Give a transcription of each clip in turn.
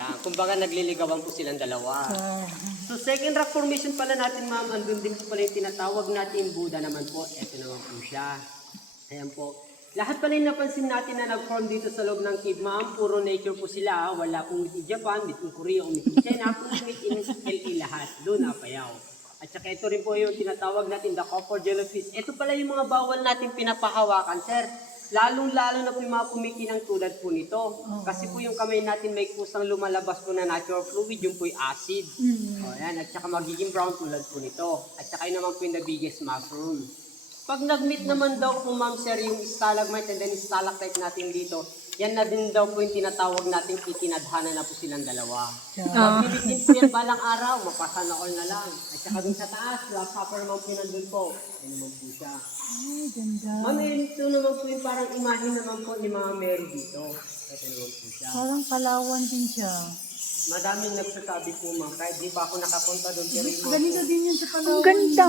Kumbaga nagliligawan po silang dalawa. So second rock formation pala natin ma'am, andun din po pala yung tinatawag natin Buddha naman po. Ito naman po siya. Ayan po. Lahat pala yung napansin natin na nag-form dito sa loob ng cave ma'am, puro nature po sila. Wala pong made in Japan, made in Korea, o made in China, puro made in LA lahat. Doon napayaw. At saka ito rin po yung tinatawag natin the copper jellyfish. Ito pala yung mga bawal natin pinapahawakan, sir. Lalong-lalo na po yung mga kumikinang tulad po nito. Kasi po yung kamay natin may kusang lumalabas po na natural fluid, yung po yung acid. O, yan. At saka magiging brown tulad po nito. At saka yun naman po yung the biggest mushroom. Pag nag-meet naman daw po ma'am sir yung stalagmite and then stalactite natin dito, yan na din daw po yung tinatawag natin itinadhana na po silang dalawa. Mag-meet din po yan balang araw, mapasa na all na lang. At saka dun sa taas, last supper naman po nandun po. Yan naman po siya. Ay, ganda. Ma'am, ito naman po yung parang imahe naman po ni Mama Mary dito. Ito naman po siya. Parang Palawan din siya. Madaming nagsasabi po ma'am, kahit di pa ako nakapunta doon. Pero yung Ganito din yun sa Palawan. Ang ganda.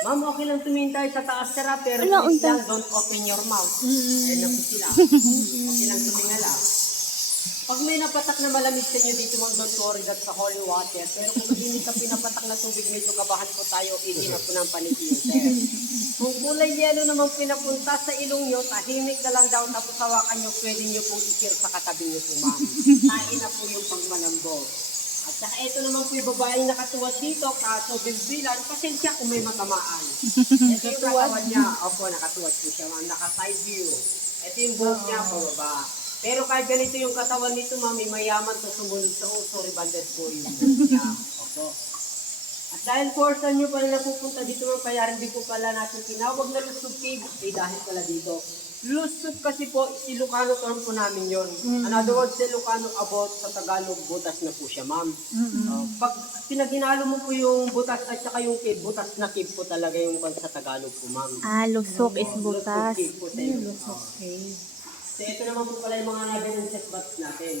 ma'am, okay lang tumingin tayo sa taas sir, pero Ala, please unta. lang, don't open your mouth. Ayun na po sila. Okay lang tumingala. Pag may napatak na malamig sa inyo dito ma'am, don't worry, that's sa holy water. Pero kung hindi ka pinapatak na tubig, medyo kabahan po tayo, hindi na po ng panitin sir. Kung kulay yelo naman pinapunta sa ilong nyo, tahimik na lang daw, tapos hawakan nyo, pwede nyo pong ikir sa katabi nyo po ma'am. Tain na po yung pagmalambo. At saka ito naman po yung babaeng nakatuwad dito, kaso bilbilan, pasensya kung may matamaan. Ito yung katawan niya, opo, nakatuwad po siya ma'am, naka-side view. Ito yung buhok niya, pababa. Pero kahit ganito yung katawan nito ma'am, mayaman to sumunod sa uso, rebanded po yung buhok niya. Opo. At dahil forsa nyo pala napupunta dito ma'am, kaya rin din po pala natin tinawag na Lusog Cave, dahil pala dito. Lusog kasi po, Ilocano term po namin yon. Another word sa Ilocano about sa Tagalog, butas na po siya ma'am. Pag pinaginalo mo po yung butas at saka yung cave, butas na cave po talaga yung sa Tagalog po ma'am. Ah, lusok is Lusog butas. cave po sa Ilocano. Okay. So ito naman po pala yung mga naganong bats natin.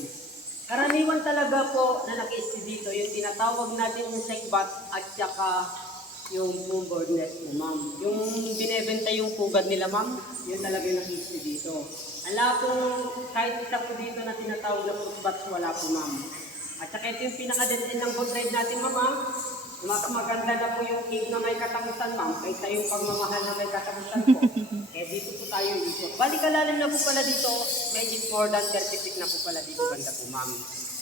Karaniwan talaga po na naki-stay dito, yung tinatawag natin insect bat at saka yung bird nest po, ma'am. Yung binebenta yung pugad nila, ma'am, yun talaga yung naki-stay dito. Ala po, kahit isa po dito na tinatawag na fruit bats, wala po, ma'am. At saka ito yung pinaka-design ng boat ride natin, ma'am. Mas maganda na po yung cave na may katapusan, ma'am, kaysa yung pagmamahal na may katapusan po. Eh, dito po tayo ikot. Balikalalim na po pala dito, medyo more than 30 feet na po pala dito, banda po, ma'am.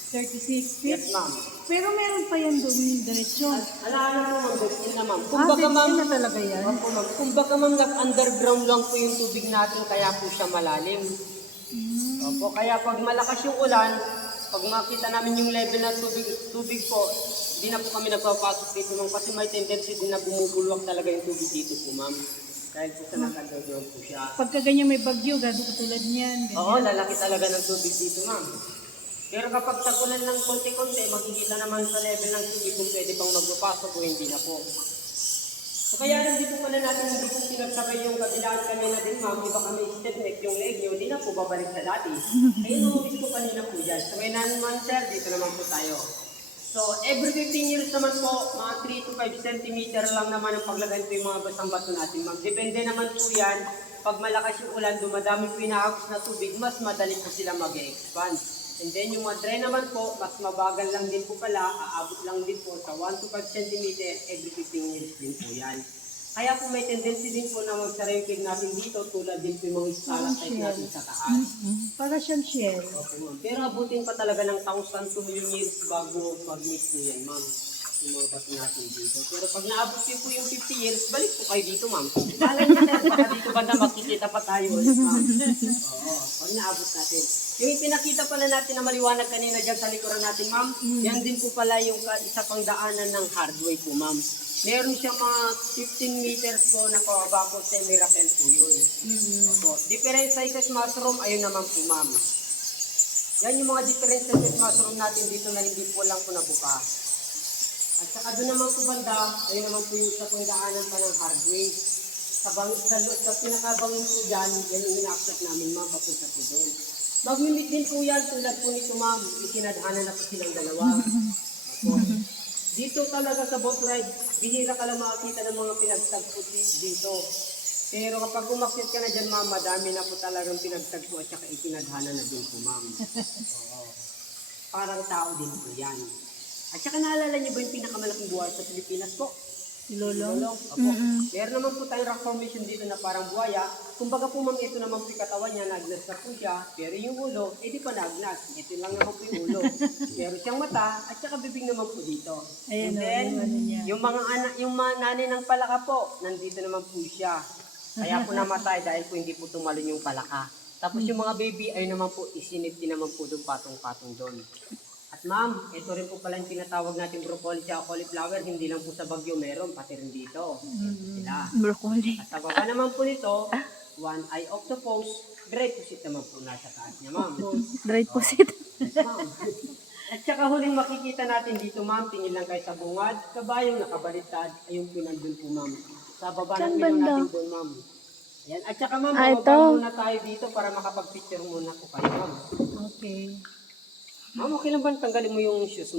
36 feet. Yes, ma'am. Pero meron pa yan doon, diretsyo. Alaala po, ma'am, dead na, ma'am. Kumbaga na talaga yan. Opo, ma'am. Kumbaga, ma'am, nag-underground lang po yung tubig natin, kaya po siya malalim. Opo, kaya pag malakas yung ulan, pag makita namin yung level ng tubig po, hindi na po kami nagpapasok dito, ma'am, kasi may tendency din na bumubulwak talaga yung tubig dito po, ma'am. Dahil po sa nag-underground po siya. Pagka ganyan may bagyo, gado katulad niyan. Ganyan. Oo, lalaki talaga ng tubig dito, ma'am. Pero kapag tagulan ng konti-konti, makikita naman sa level ng tubig kung pwede pang magpapasok o hindi na po. So kaya rin dito pala natin hindi po pinagsabay yung kabilaan kanina din, ma'am. Iba kami step neck yung leg nyo, hindi na po babalik sa dati. Ayun ang ulit ko kanina po dyan. So may 9 months, sir, dito naman po tayo. So every 15 years naman po, mga 3 to 5 cm lang naman ang paglagay po yung mga basang bato natin, ma'am. Depende naman po yan. Pag malakas yung ulan, dumadami po yung nahagos na tubig, mas madali po sila mag-expand. And then yung mga dry naman po, mas mabagal lang din po pala, aabot lang din po sa 1 to 5 cm every 15 years din po yan. Kaya po may tendency din po na magsara yung cave natin dito, tulad din po yung mga stalactite natin sa taas. Para siyang shell. Okay, ma'am. Pero abutin pa talaga ng 1,000 million years bago mag-mix po yan, ma'am. Yung mga bato natin dito. Pero pag naabot po yung 50 years, balik po kayo dito, ma'am. Bahala niya, sir. Baka dito banda makikita pa tayo ulit, ma'am. Oo, pag naabot natin. Yung ipinakita pala natin na maliwanag kanina dyan sa likuran natin, ma'am, yan din po pala yung isa pang daanan ng hardway po, ma'am. Meron siyang mga 15 meters po na pababa po, semi-rappel po yun. Opo. Different sizes mushroom, ayun naman po, ma'am. Yan yung mga different sizes mushroom natin dito na hindi po lang po nabuka. At saka doon naman po banda, ayun naman po yung isa pang daanan pa ng hardway. Sa pinakabangin po dyan, yan yung ina-accept namin, ma'am, papunta po doon. Mag-limit din po yan, tulad po nito, ma'am, itinadhana na po silang dalawa. Opo. Dito talaga sa boat ride, bihira ka lang makakita ng mga pinagtagpo dito. Pero kapag umakyat ka na dyan, ma'am, madami na po talagang pinagtagpo at saka itinadhana na din po, ma'am. Oo. parang tao din po yan. At saka naalala niyo ba yung pinakamalaking buhay sa Pilipinas po? Si Lolong. Opo. Meron naman po tayong rock formation dito na parang buhaya. Kumbaga po ma'am, ito naman po yung katawan niya, nagnas na po siya. Pero yung ulo, di pa nagnas. Ito lang naman po yung ulo. Pero siyang mata, at saka bibig naman po dito. Ayan, And then, yung ano niya. yung mga anak, yung mga nanay ng palaka po, nandito naman po siya. Kaya po namatay dahil po hindi po tumalon yung palaka. Tapos yung mga baby ay naman po, isinip din naman po doon, patong-patong doon. At ma'am, ito rin po pala yung tinatawag natin broccoli at cauliflower. Hindi lang po sa Baguio meron, pati rin dito. Sila. Broccoli. At sa baba naman po nito, one eye octopus, dry pusit naman po nasa taas niya, ma'am. Dried pusit. Ma'am. At saka huling makikita natin dito, ma'am, tingin lang kayo sa bungad, kabayong nakabaliktad, ayun po nandun po, ma'am. Sa baba ng Saan pinong banda? natin doon, ma'am. Ayan. At saka, ma'am, Ah, bababa ito. muna tayo dito para makapag-picture muna po kayo, ma'am. Okay. Ma'am, okay lang ba tanggalin mo yung shoes mo?